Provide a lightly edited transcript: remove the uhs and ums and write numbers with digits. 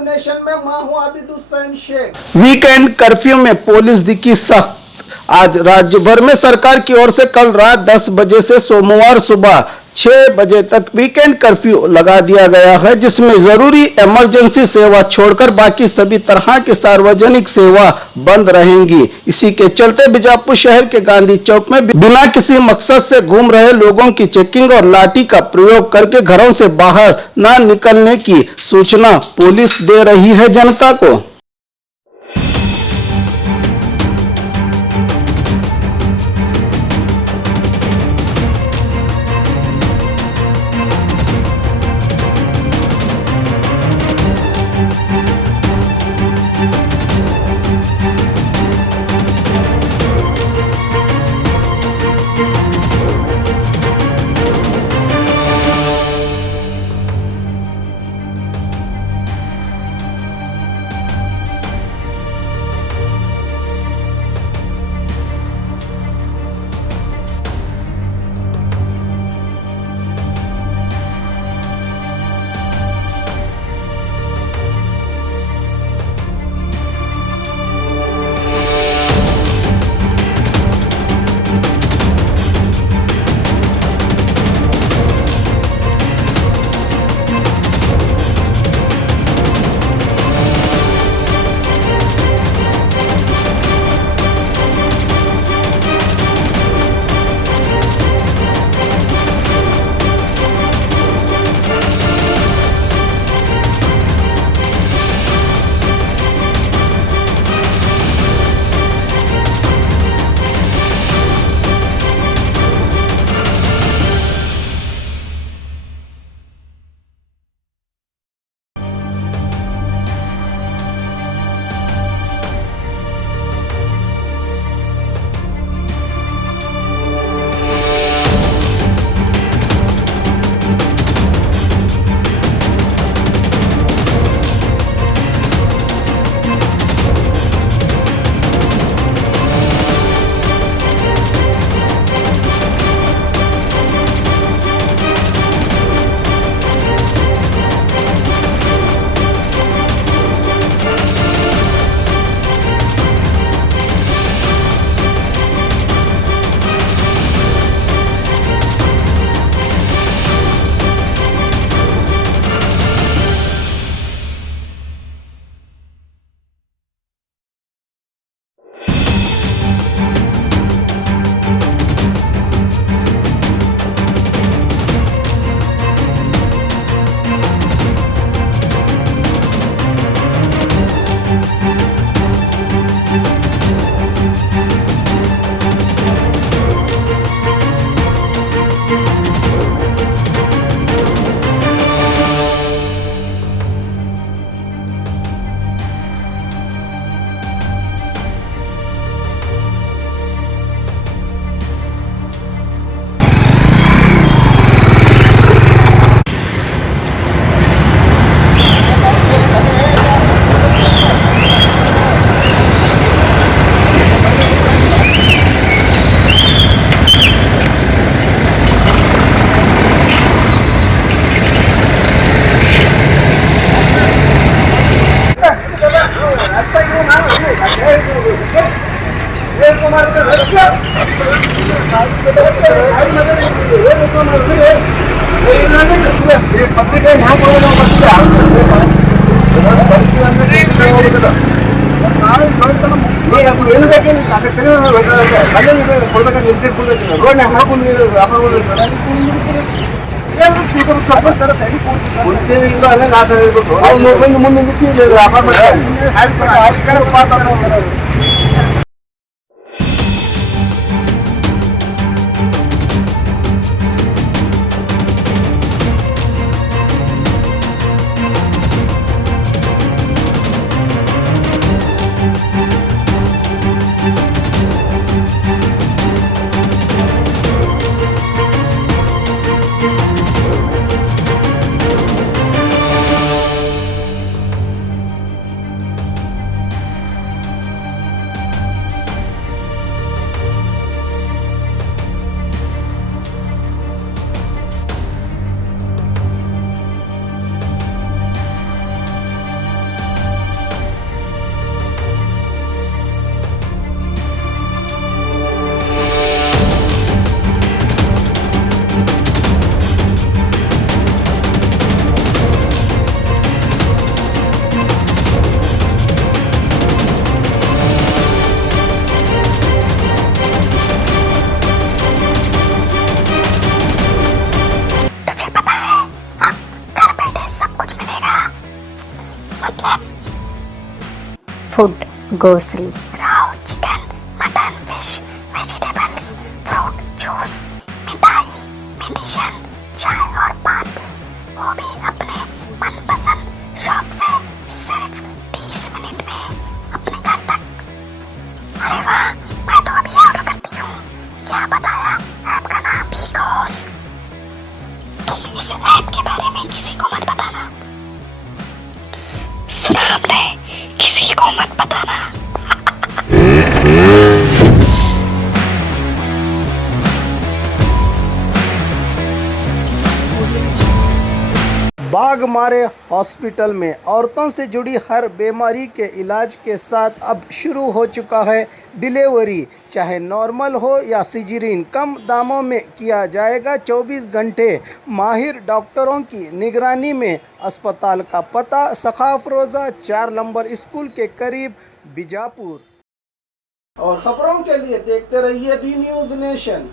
Nation में मैं हूं आबिद हुसैन शेख। वीकेंड कर्फ्यू में पुलिस दिखी सख्त। आज राज्य भर में सरकार की ओर से कल रात 10 बजे से सोमवार सुबह 6 बजे तक वीकेंड कर्फ्यू लगा दिया गया है, जिसमें जरूरी इमरजेंसी सेवा छोड़कर बाकी सभी तरह की सार्वजनिक सेवा बंद रहेंगी। इसी के चलते बीजापुर शहर के गांधी चौक में बिना किसी मकसद से घूम रहे लोगों की चेकिंग और लाठी का प्रयोग करके घरों से बाहर न निकलने की सूचना पुलिस दे रही है जनता को। food, grocery, raw chicken, mutton, fish, vegetables, fruit, juice, मिठाई, मेडिसिन, चाय और पान भी, वो भी अपने मनपसंद शॉप से सिर्फ 30 मिनट में अपने घर तक। अरे वाह, मैं तो अभी ऑर्डर करती हूँ। क्या बताया? ऐप का नाम बिगोस। तुम इस ऐप के बारे में किसी को मत बताना। सुना हमने, किसी को मत बताना। बाघमारे हॉस्पिटल में औरतों से जुड़ी हर बीमारी के इलाज के साथ अब शुरू हो चुका है डिलीवरी। चाहे नॉर्मल हो या सिजेरियन, कम दामों में किया जाएगा। 24 घंटे माहिर डॉक्टरों की निगरानी में। अस्पताल का पता सखाफ रोज़ा 4 नंबर स्कूल के करीब, बीजापुर। और खबरों के लिए देखते रहिए बी न्यूज़ नेशन।